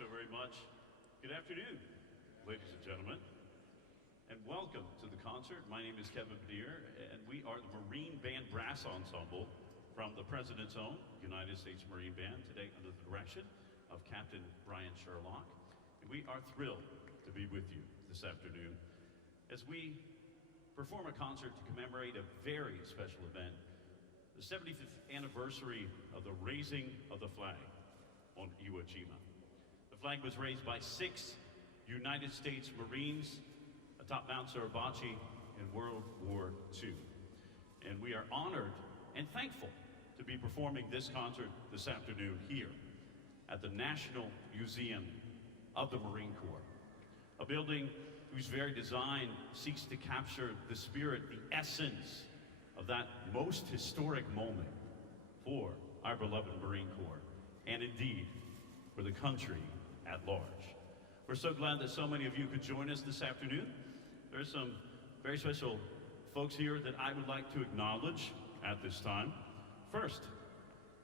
so very much. Good afternoon, ladies and gentlemen, and welcome to the concert. My name is Kevin Benier, and we are the Marine Band Brass Ensemble from the President's Own United States Marine Band, today under the direction of Captain Brian Sherlock. And we are thrilled to be with you this afternoon as we perform a concert to commemorate a very special event, the 75th anniversary of the raising of the flag on Iwo Jima. The flag was raised by 6 United States Marines atop Mount Suribachi in World War II. And we are honored and thankful to be performing this concert this afternoon here at the National Museum of the Marine Corps, a building whose very design seeks to capture the spirit, the essence of that most historic moment for our beloved Marine Corps, and indeed for the country at large. We're so glad that so many of you could join us this afternoon. There's some very special folks here that I would like to acknowledge at this time. First,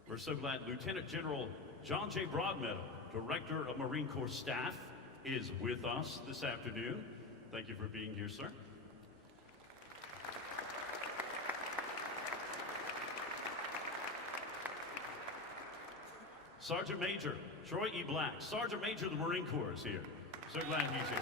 we're so glad Lieutenant General John J. Broadmeadow, Director of Marine Corps Staff, is with us this afternoon. Thank you for being here, sir. Sergeant Major Troy E. Black, Sergeant Major of the Marine Corps, is here. So glad he's here.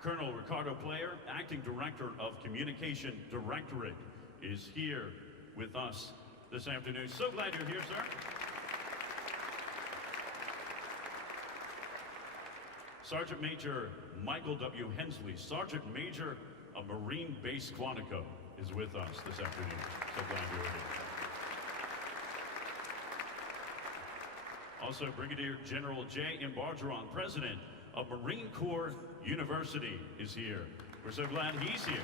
Colonel Ricardo Player, Acting Director of Communication Directorate, is here with us this afternoon. So glad you're here, sir. Sergeant Major Michael W. Hensley, Sergeant Major of Marine Base Quantico, is with us this afternoon. So glad you're here. Also, Brigadier General J. M. Bargeron, President of Marine Corps University, is here. We're so glad he's here.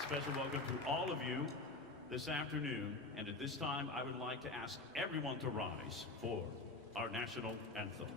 Special welcome to all of you this afternoon, and at this time I would like to ask everyone to rise for our national anthem.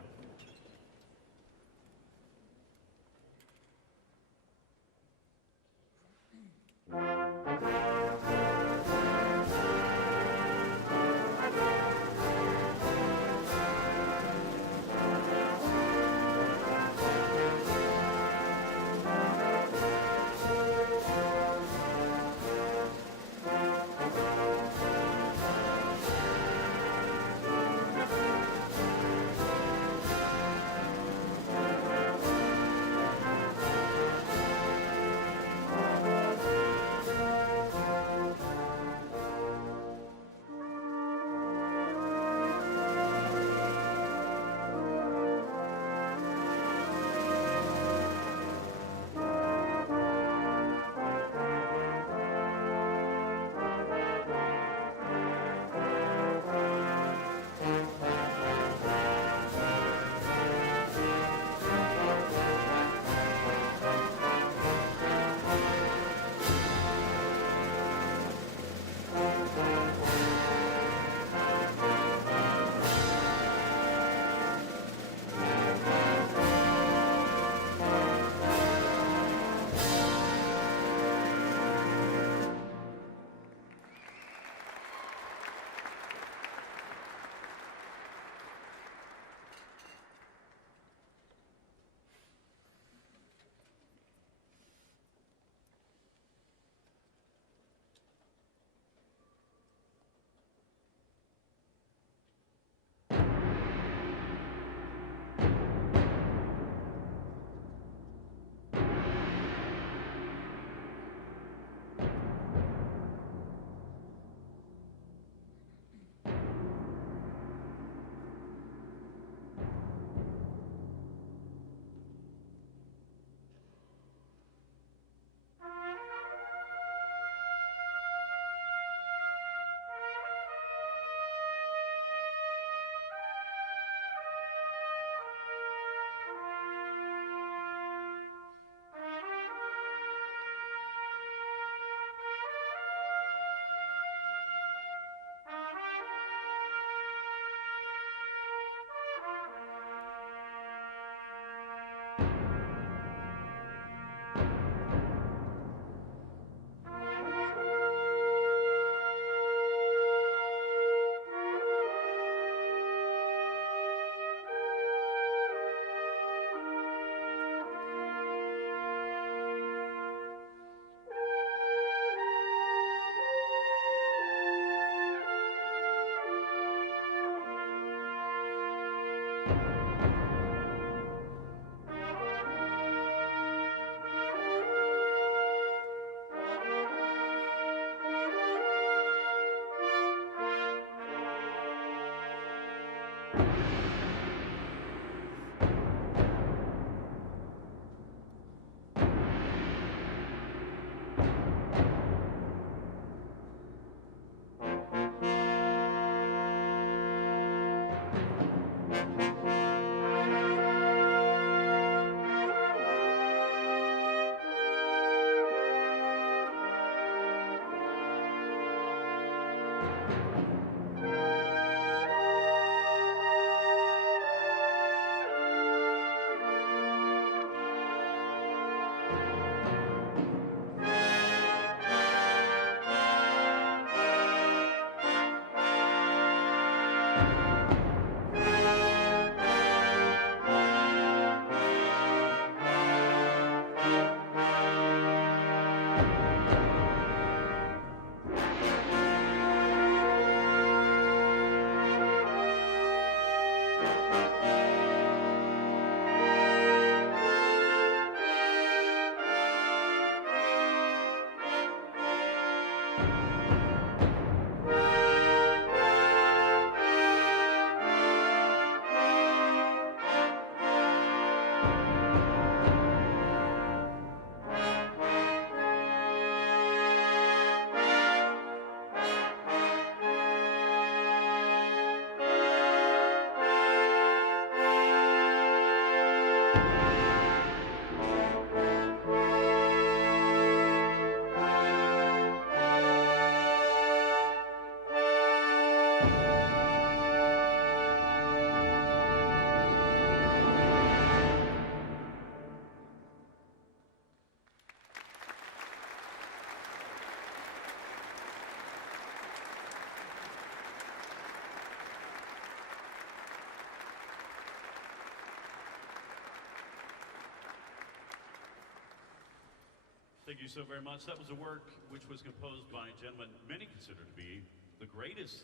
Thank you so very much. That was a work which was composed by a gentleman many consider to be the greatest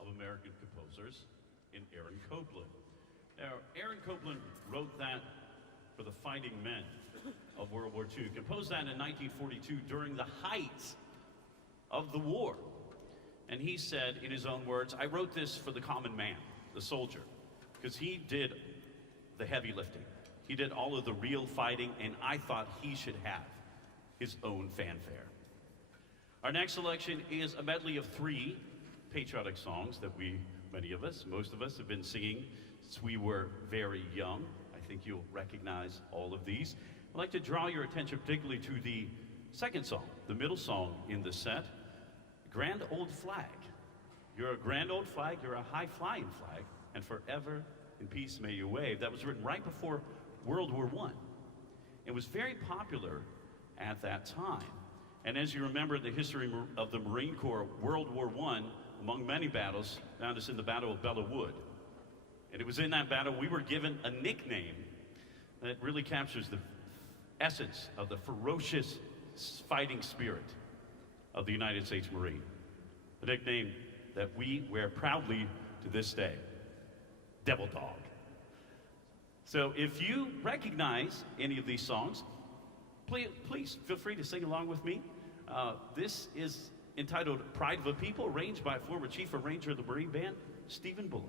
of American composers, in Aaron Copland. Now, Aaron Copland wrote that for the fighting men of World War II, composed that in 1942 during the height of the war. And he said, in his own words, I wrote this for the common man, the soldier, because he did the heavy lifting. He did all of the real fighting, and I thought he should have his own fanfare. Our next selection is a medley of 3 patriotic songs that most of us have been singing since we were very young. I think you'll recognize all of these. I'd like to draw your attention particularly to the second song, the middle song in the set, Grand Old Flag. You're a grand old flag, you're a high-flying flag, and forever in peace may you wave. That was written right before World War I. It was very popular at that time. And as you remember the history of the Marine Corps, World War I, among many battles, found us in the Battle of Belleau Wood. And it was in that battle we were given a nickname that really captures the essence of the ferocious fighting spirit of the United States Marine. The nickname that we wear proudly to this day, Devil Dog. So if you recognize any of these songs, please feel free to sing along with me. This is entitled Pride of a People, arranged by former Chief Arranger of the Marine Band, Stephen Buller.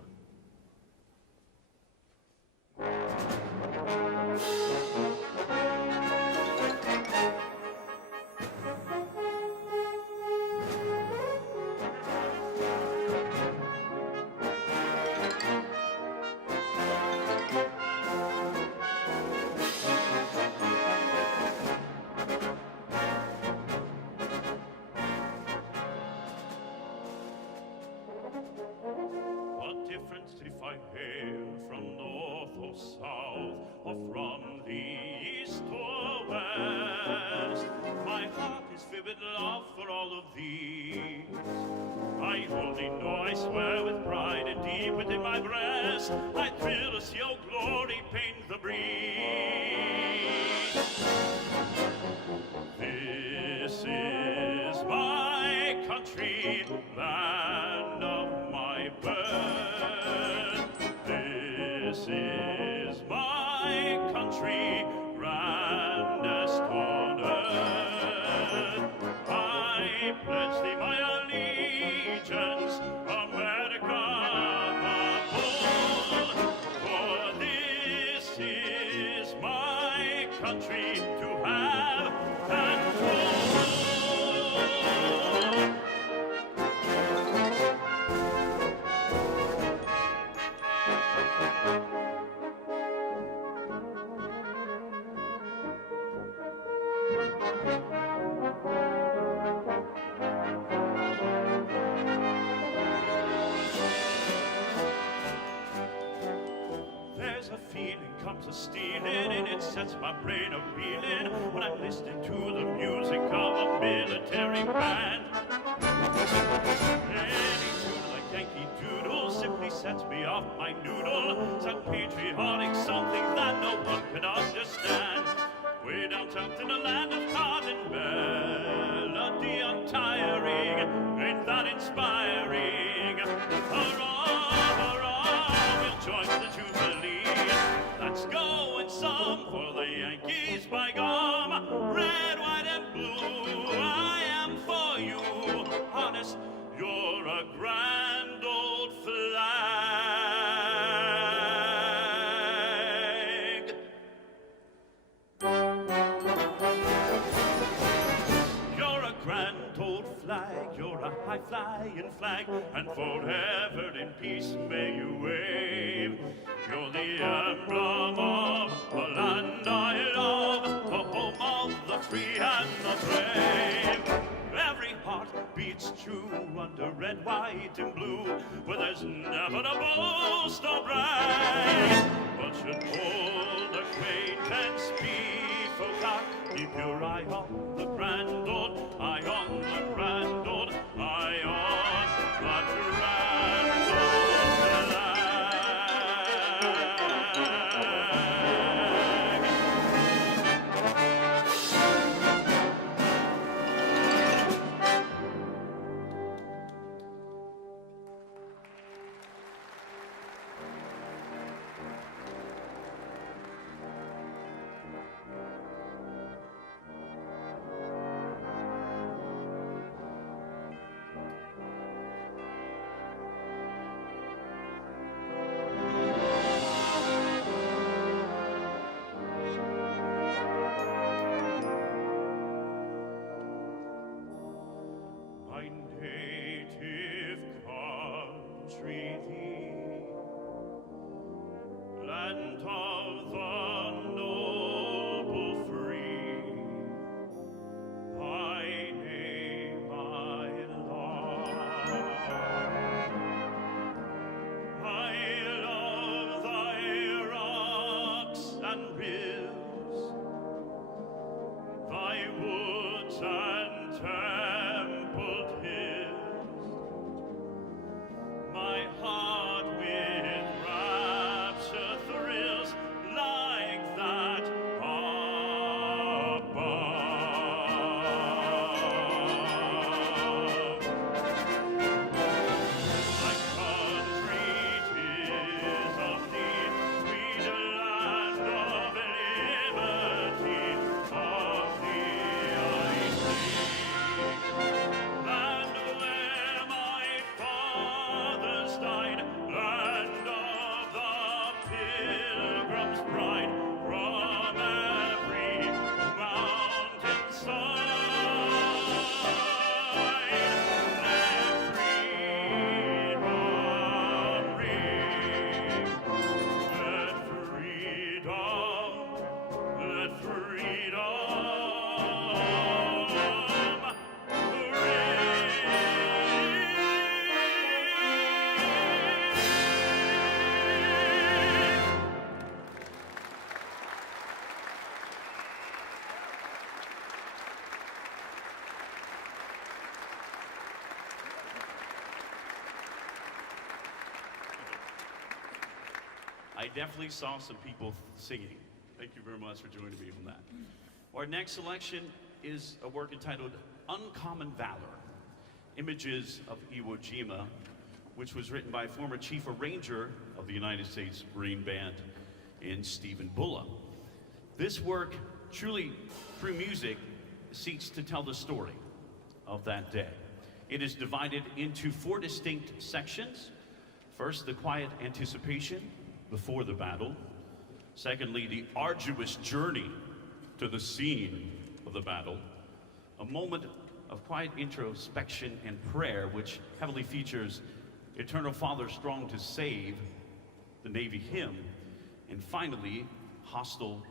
I thrill to see your glory paint the breeze. This is my country, land of my birth. This is my country, grandest on earth. I pledge thee my allegiance, America. Country to have and hold. There's a feeling comes a stealing, and it sets my brain a-reeling when I'm listening to the music of a military band. Any tune like Yankee Doodle simply sets me off my noodle. Some patriotic something that no one can understand. Way down south in the land of cotton melody untiring, ain't that inspiring? Hurrah, hurrah, we'll join the jubilee. Let's go and song for the Yankees by gum. Red, white, and blue, I am for you. Honest, you're a grand old flag. You're a grand old flag, you're a high-flying flag, and forever in peace may you wave. You're the emblem of the land I love, the home of the free and the brave. Every heart beats true under red, white, and blue, where there's never to boast or brag. But should old acquaintance be forgot, keep your eye on the grand old, eye on the grand old, eye on the grand old flag. definitely saw some people singing. Thank you very much for joining me on that. Our next selection is a work entitled Uncommon Valor, Images of Iwo Jima, which was written by former Chief Arranger of the United States Marine Band in Stephen Bulla. This work, truly through music, seeks to tell the story of that day. It is divided into 4 distinct sections. First, the quiet anticipation before the battle. Secondly, the arduous journey to the scene of the battle. A moment of quiet introspection and prayer, which heavily features Eternal Father Strong to Save, the Navy hymn, and finally, hostile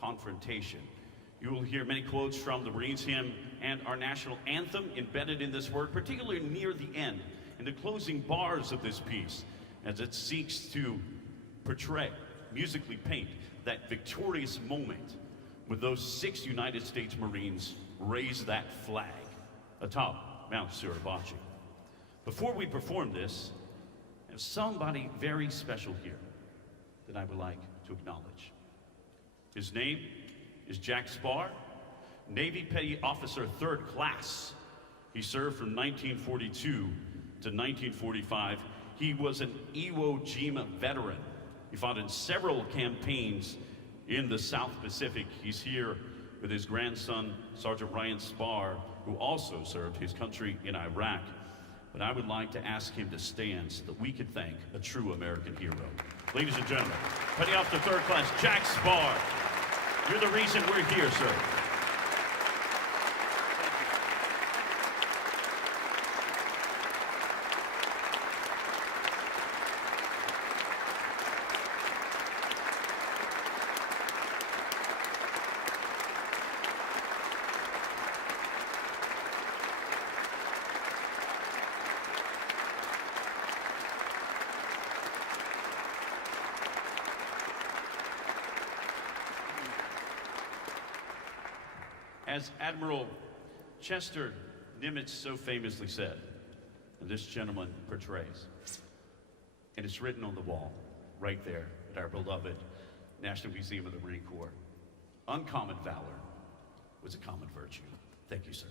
confrontation. You will hear many quotes from the Marines hymn and our national anthem embedded in this work, particularly near the end, in the closing bars of this piece, as it seeks to portray, musically paint, that victorious moment when those 6 United States Marines raise that flag atop Mount Suribachi. Before we perform this, there's somebody very special here that I would like to acknowledge. His name is Jack Spar, Navy Petty Officer 3rd Class. He served from 1942 to 1945. He was an Iwo Jima veteran. He fought in several campaigns in the South Pacific. He's here with his grandson, Sergeant Ryan Spar, who also served his country in Iraq. But I would like to ask him to stand so that we can thank a true American hero. Ladies and gentlemen, Petty Officer 3rd Class, Jack Spar. You're the reason we're here, sir. As Admiral Chester Nimitz so famously said, and this gentleman portrays, and it's written on the wall right there at our beloved National Museum of the Marine Corps, uncommon valor was a common virtue. Thank you, sir.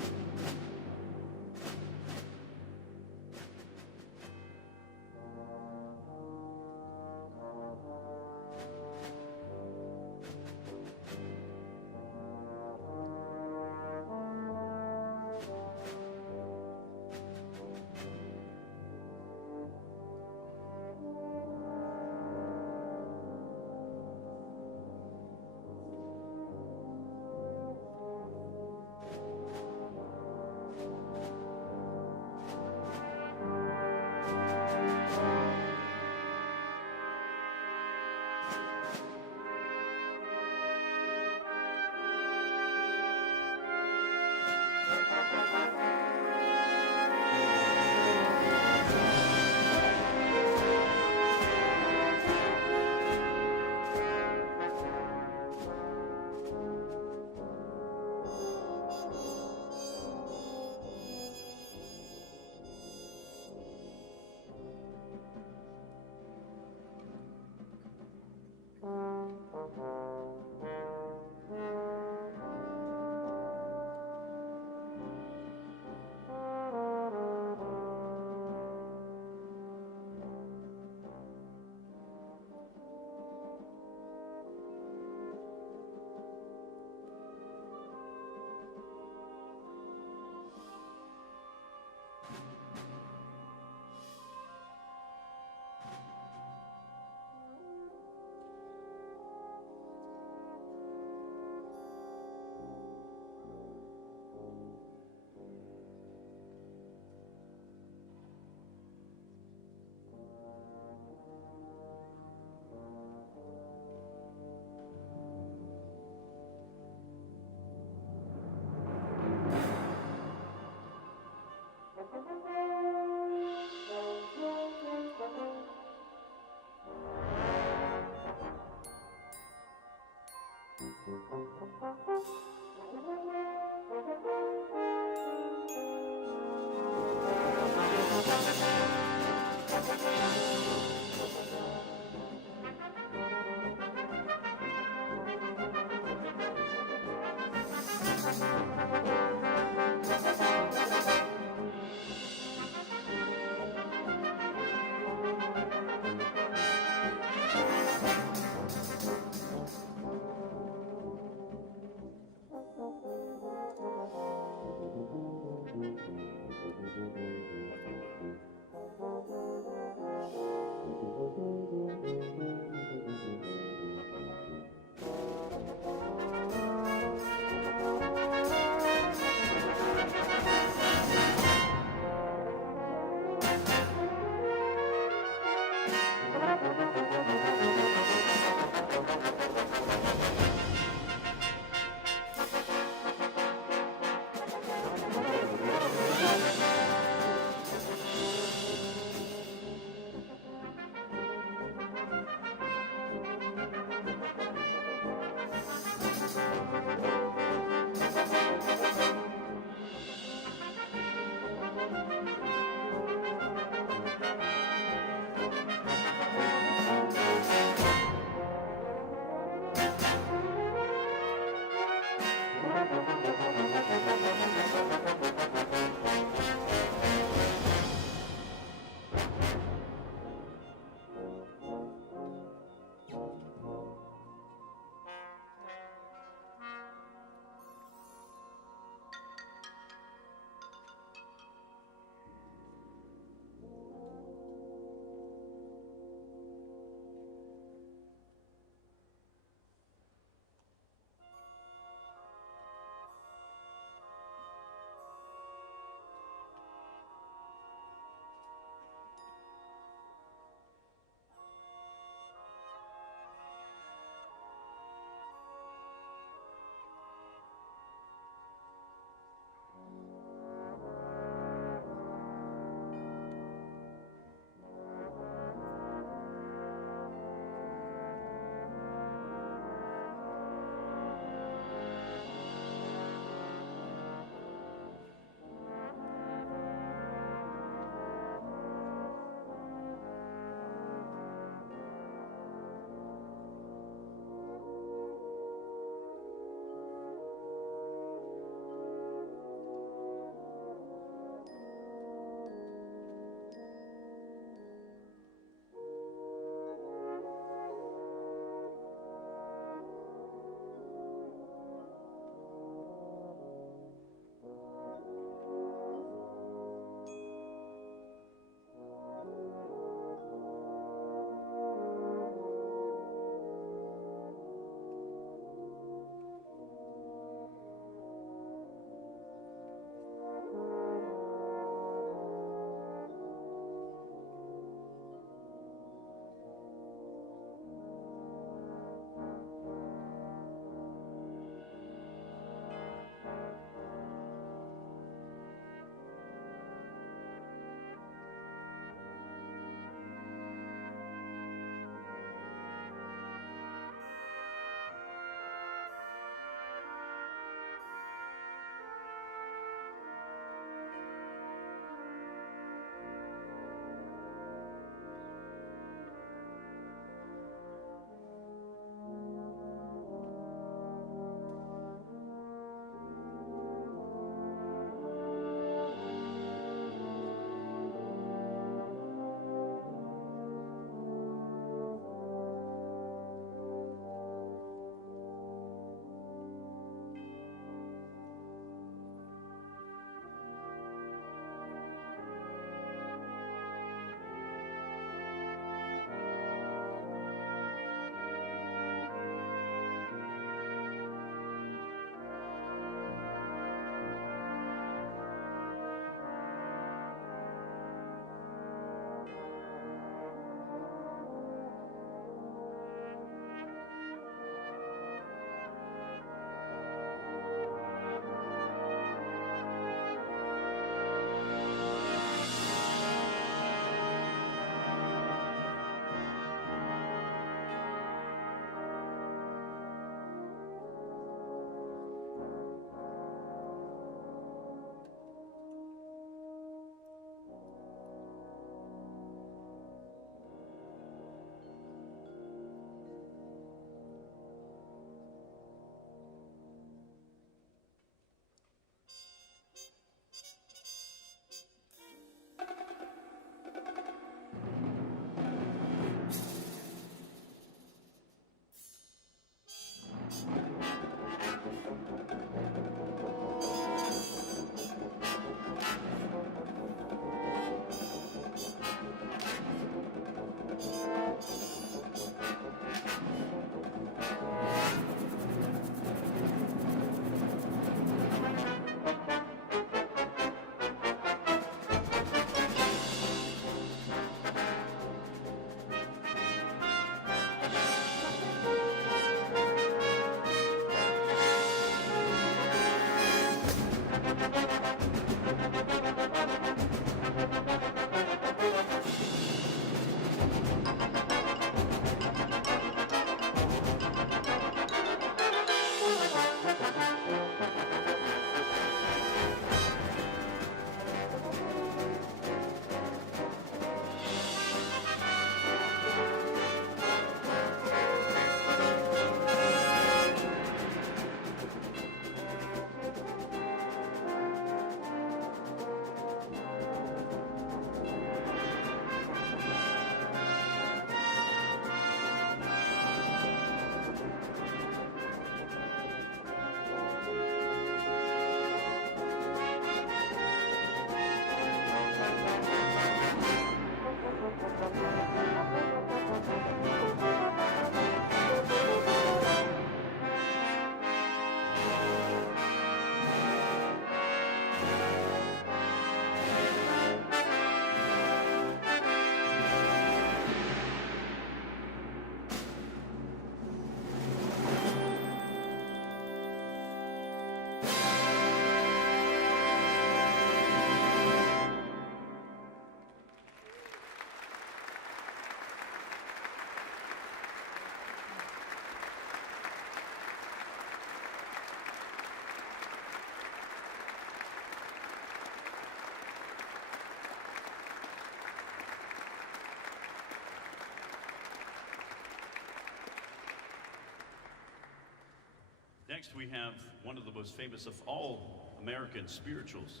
Next, we have one of the most famous of all American spirituals.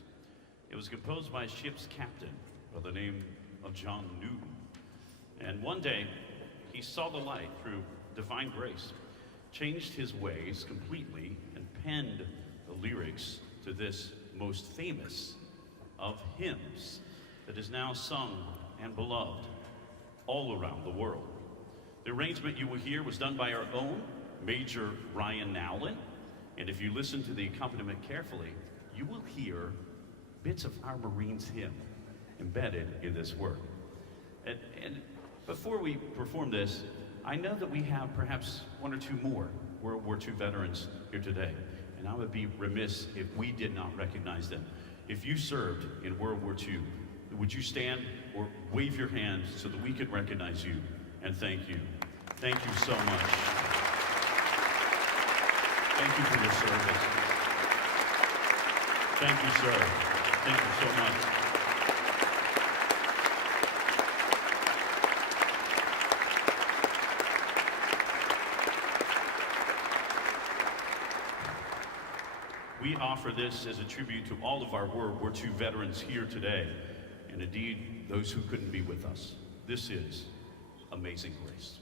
It was composed by a ship's captain by the name of John Newton. And one day, he saw the light through divine grace, changed his ways completely, and penned the lyrics to this most famous of hymns that is now sung and beloved all around the world. The arrangement you will hear was done by our own Major Ryan Nowlin, and if you listen to the accompaniment carefully, you will hear bits of our Marines hymn embedded in this work. And before we perform this, I know that we have perhaps one or two more World War II veterans here today, and I would be remiss if we did not recognize them. If you served in World War II, would you stand or wave your hand so that we could recognize you and thank you? Thank you so much. Thank you for your service. Thank you, sir. Thank you so much. We offer this as a tribute to all of our World War II veterans here today, and indeed those who couldn't be with us. This is Amazing Grace.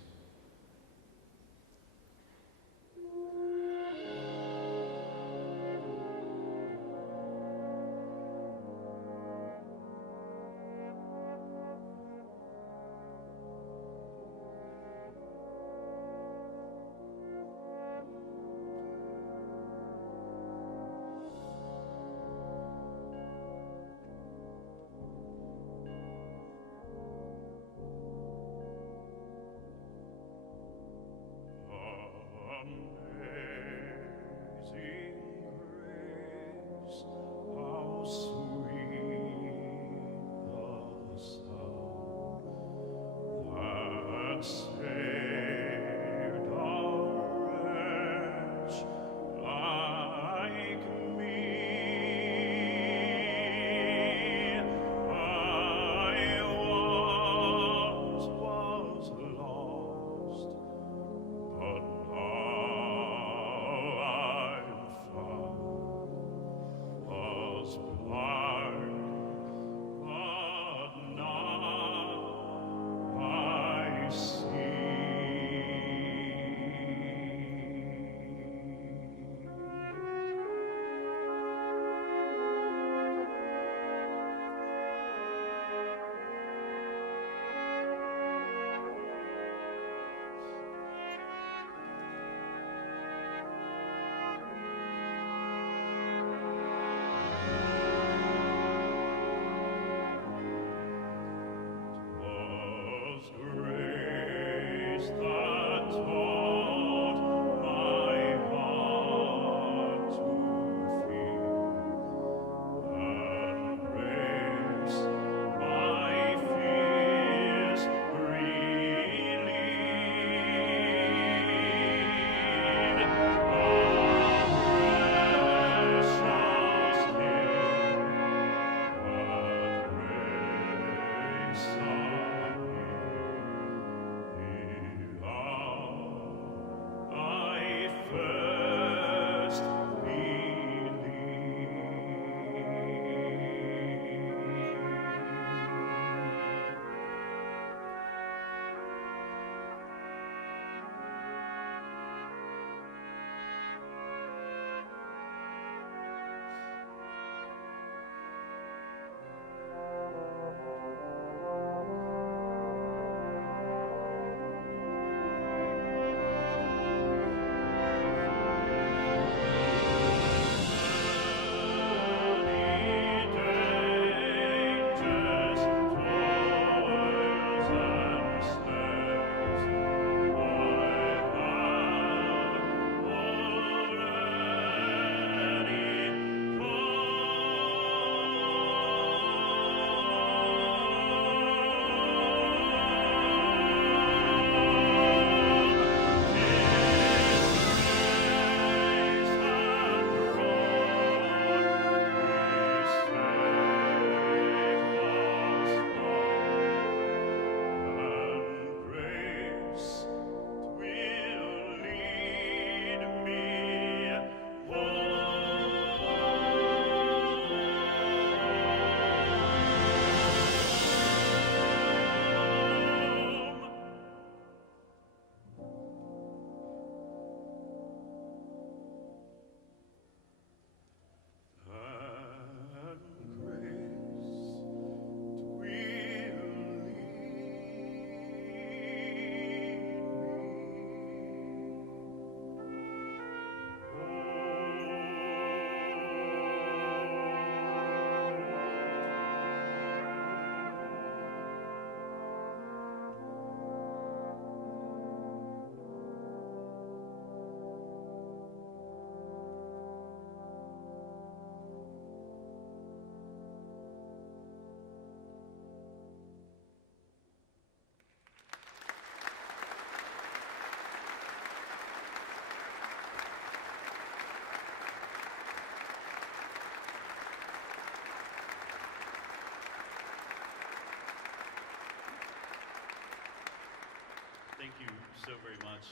so very much.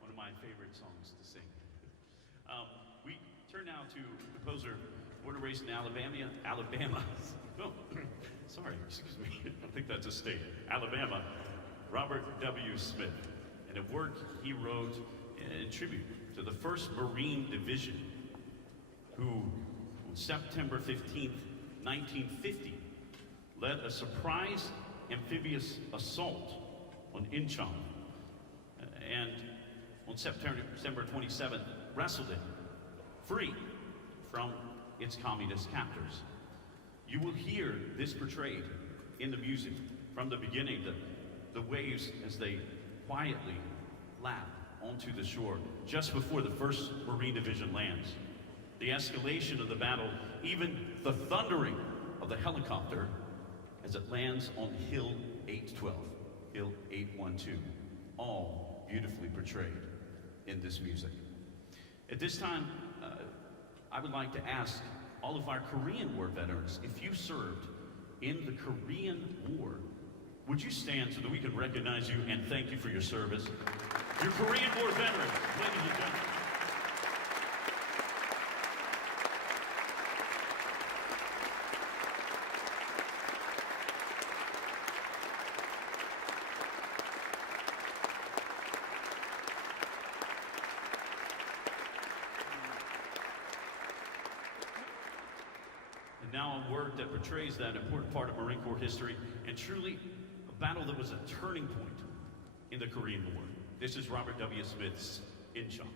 One of my favorite songs to sing. We turn now to composer, born and raised in Alabama. Oh, sorry, excuse me. I think that's a state. Alabama. Robert W. Smith, and a work he wrote in tribute to the 1st Marine Division, who on September 15th, 1950, led a surprise amphibious assault on Inchon, and on September 27th, wrestled it free from its communist captors. You will hear this portrayed in the music from the beginning, the waves as they quietly lap onto the shore just before the 1st Marine Division lands. The escalation of the battle, even the thundering of the helicopter as it lands on Hill 812, Hill 812, all beautifully portrayed in this music. At this time, I would like to ask all of our Korean War veterans, if you served in the Korean War, would you stand so that we can recognize you and thank you for your service? Your Korean War veterans, ladies and gentlemen. And now a word that portrays that important part of Marine Corps history, and truly a battle that was a turning point in the Korean War. This is Robert W. Smith's Inchon.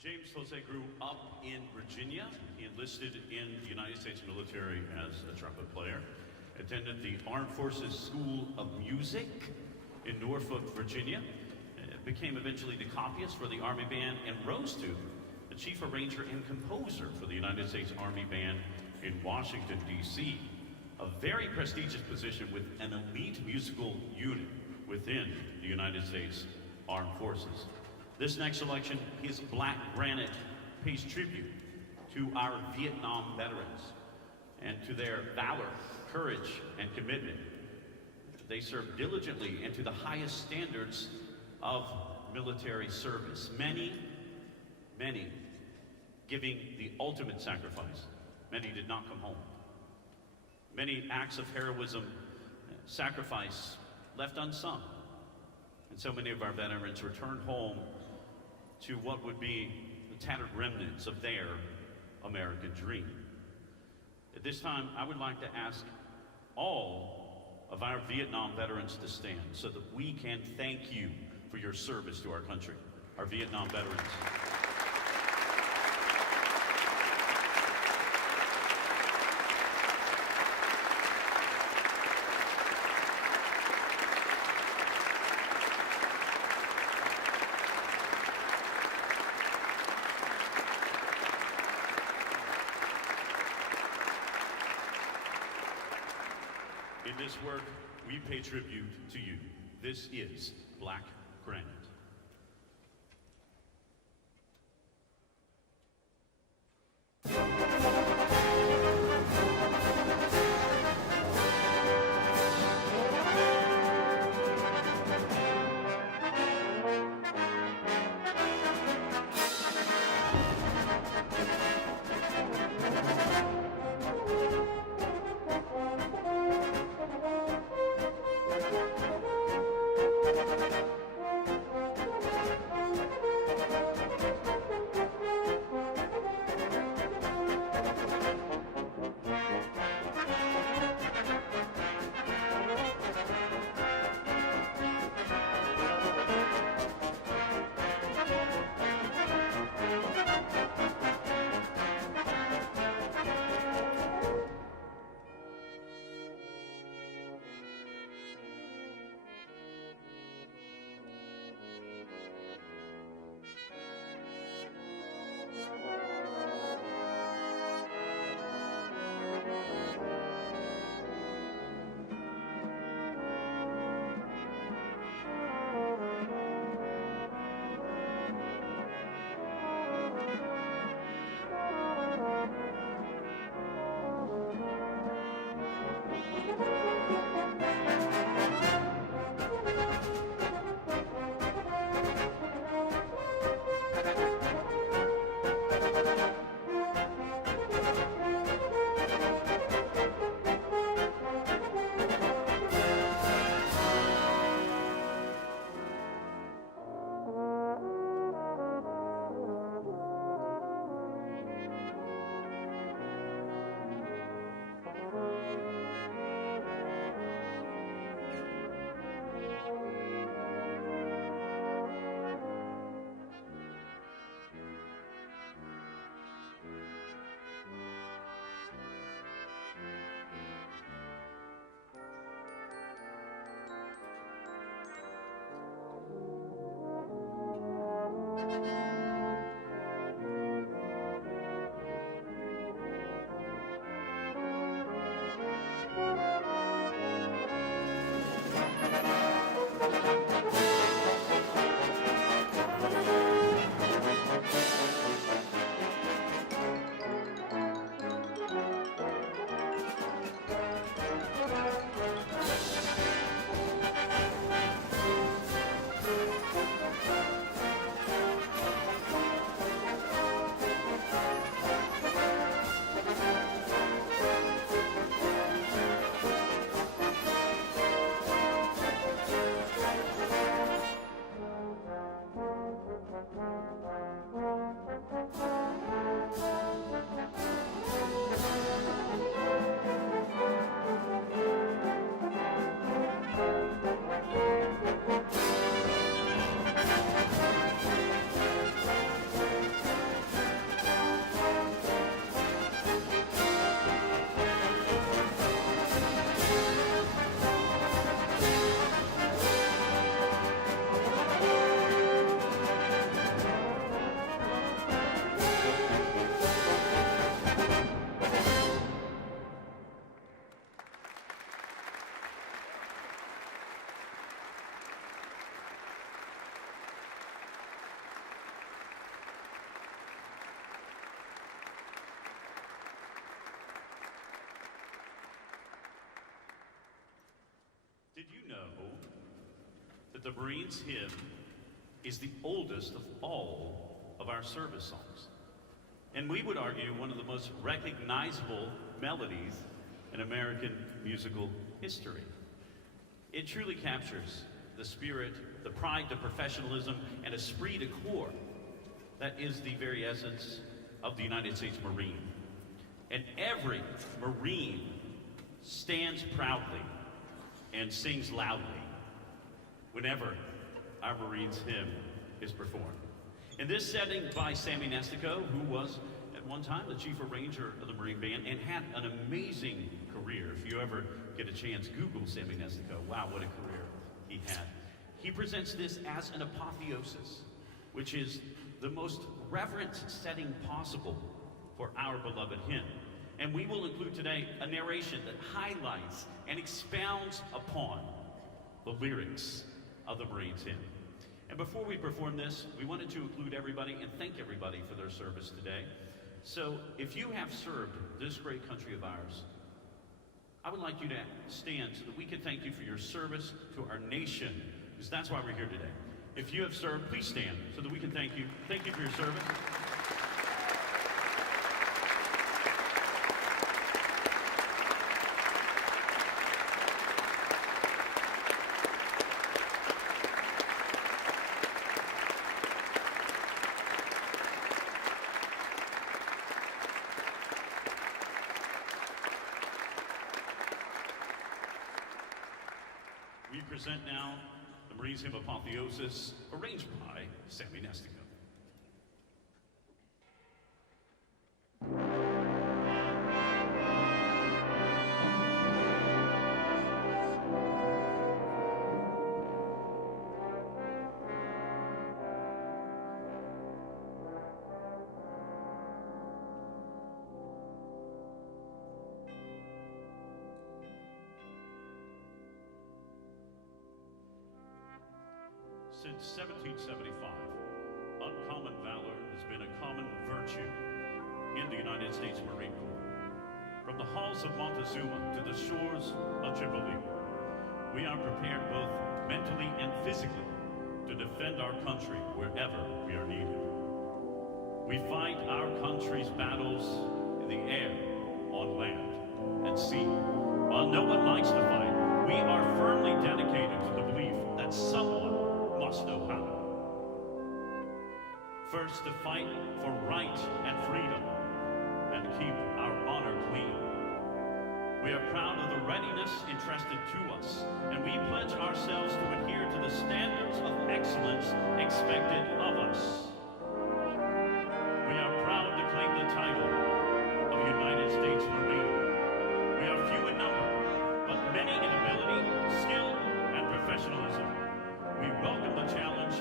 James Jose grew up in Virginia. He enlisted in the United States military as a trumpet player, attended the Armed Forces School of Music in Norfolk, Virginia, became eventually the copyist for the Army Band, and rose to the chief arranger and composer for the United States Army Band in Washington, D.C., a very prestigious position with an elite musical unit within the United States Armed Forces. This next selection, his Black Granite, pays tribute to our Vietnam veterans and to their valor, courage, and commitment. They served diligently and to the highest standards of military service. Many giving the ultimate sacrifice. Many did not come home. Many acts of heroism, sacrifice, left unsung. And so many of our veterans returned home to what would be the tattered remnants of their American dream. At this time, I would like to ask all of our Vietnam veterans to stand so that we can thank you for your service to our country, our Vietnam veterans. In this work, we pay tribute to you. This is Black Granite. that the Marines hymn is the oldest of all of our service songs. And we would argue one of the most recognizable melodies in American musical history. It truly captures the spirit, the pride, the professionalism, and esprit de corps that is the very essence of the United States Marine. And every Marine stands proudly and sings loudly whenever our Marines hymn is performed. In this setting by Sammy Nestico, who was at one time the chief arranger of the Marine Band and had an amazing career. If you ever get a chance, Google Sammy Nestico. Wow, what a career he had. He presents this as an apotheosis, which is the most reverent setting possible for our beloved hymn. And we will include today a narration that highlights and expounds upon the lyrics of the Marines hymn. And before we perform this, we wanted to include everybody and thank everybody for their service today. So if you have served this great country of ours, I would like you to stand so that we can thank you for your service to our nation, because that's why we're here today. If you have served, please stand so that we can thank you. Thank you for your service. We present now the Marines hymn Apotheosis, arranged by Sammy Nestico. Since 1775, uncommon valor has been a common virtue in the United States Marine Corps. From the halls of Montezuma to the shores of Tripoli, we are prepared both mentally and physically to defend our country wherever we are needed. We fight our country's battles in the air, on land, and sea. While no one likes to fight, we are firmly dedicated to the belief that someone must know how. First, to fight for right and freedom and keep our honor clean. We are proud of the readiness entrusted to us, and we pledge ourselves to adhere to the standards of excellence expected of us. We are proud to claim the title of United States Marine. We are few in number, but many in ability, skill, and professionalism. We welcome the challenge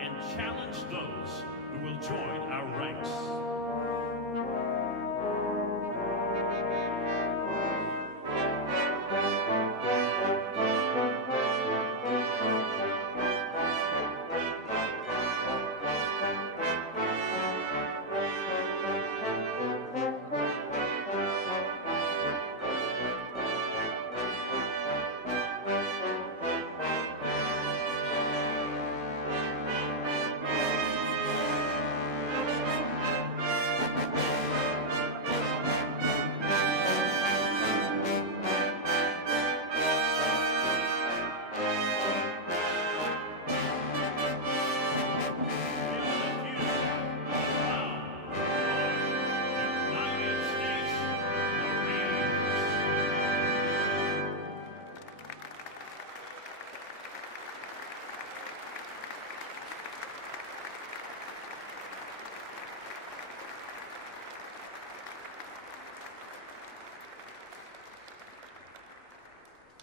and challenge those who will join our ranks.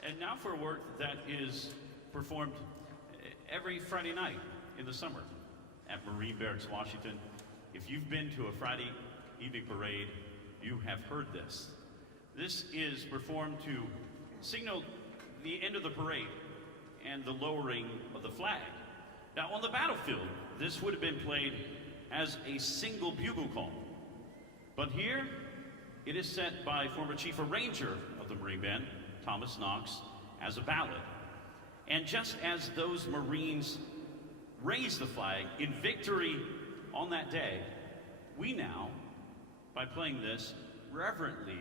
And now for work that is performed every Friday night in the summer at Marine Barracks, Washington. If you've been to a Friday evening parade, you have heard this. This is performed to signal the end of the parade and the lowering of the flag. Now on the battlefield, this would have been played as a single bugle call. But here, it is set by former chief arranger of the Marine Band, Thomas Knox, as a ballad. And just as those Marines raised the flag in victory on that day, we now, by playing this, reverently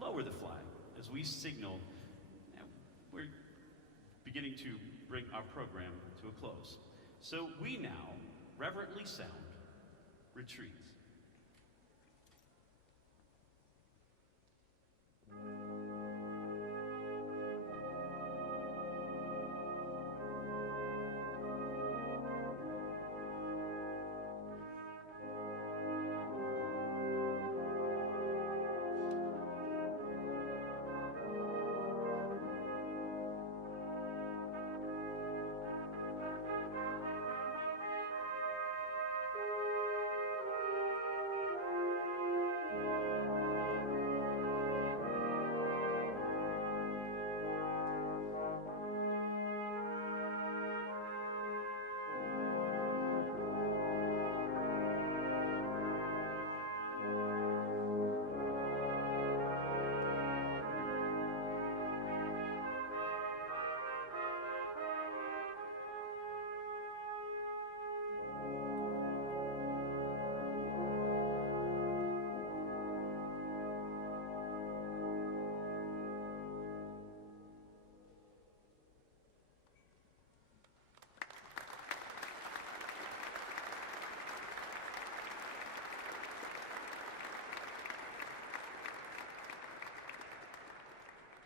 lower the flag as we signal we're beginning to bring our program to a close. So we now reverently sound retreat.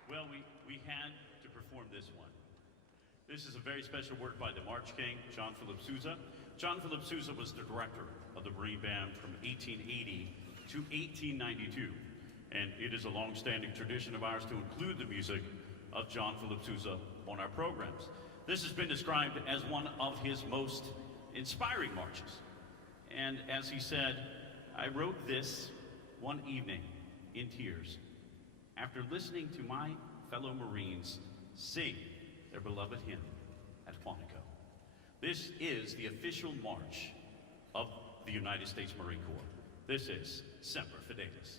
Well, we had to perform this one. This is a very special work by the March King, John Philip Sousa. John Philip Sousa was the director of the Marine Band from 1880 to 1892. And it is a long-standing tradition of ours to include the music of John Philip Sousa on our programs. This has been described as one of his most inspiring marches. And as he said, I wrote this one evening in tears after listening to my fellow Marines sing their beloved hymn at Quantico. This is the official march of the United States Marine Corps. This is Semper Fidelis.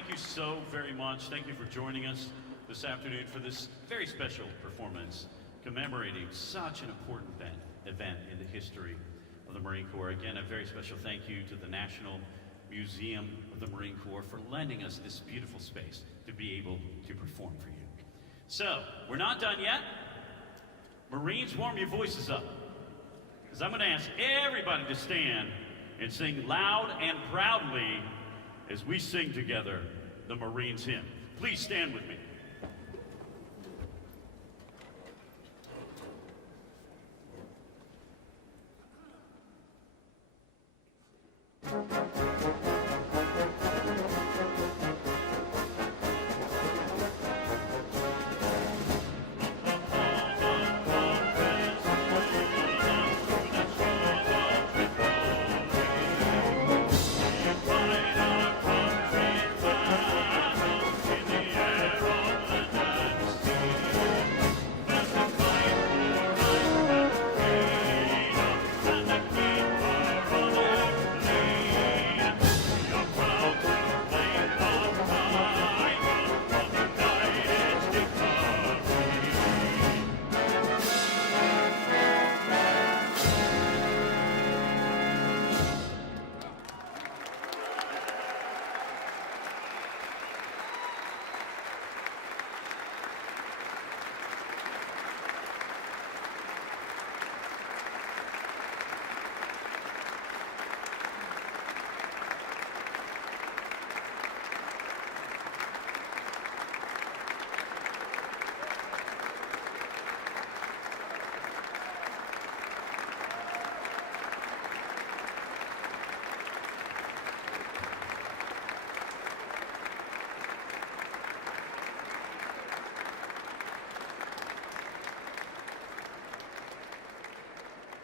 thank you so very much. Thank you for joining us this afternoon for this very special performance commemorating such an important event in the history of the Marine Corps. Again, a very special thank you to the National Museum of the Marine Corps for lending us this beautiful space to be able to perform for you. So, we're not done yet. Marines, warm your voices up, because I'm going to ask everybody to stand and sing loud and proudly as we sing together the Marines hymn. Please stand with me.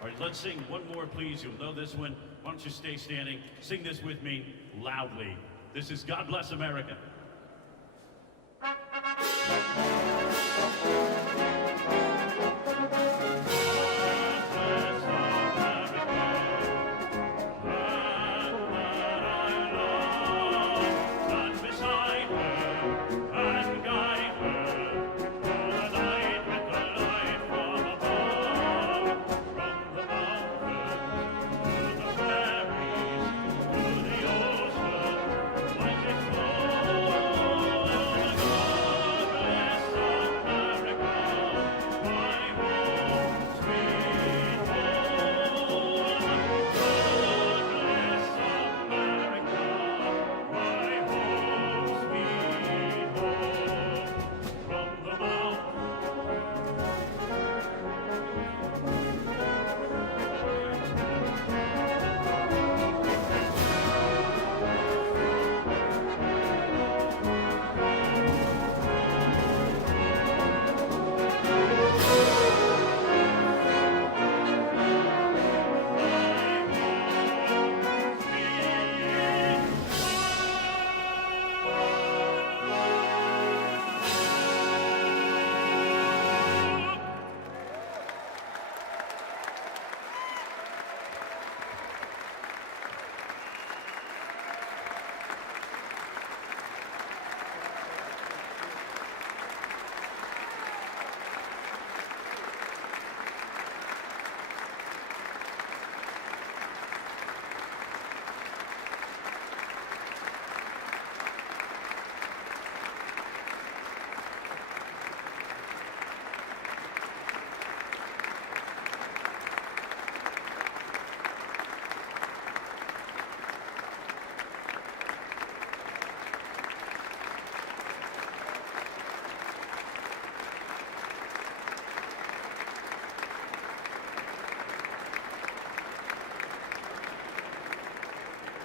All right, let's sing one more, please. You'll know this one. Why don't you stay standing? Sing this with me loudly. This is God Bless America.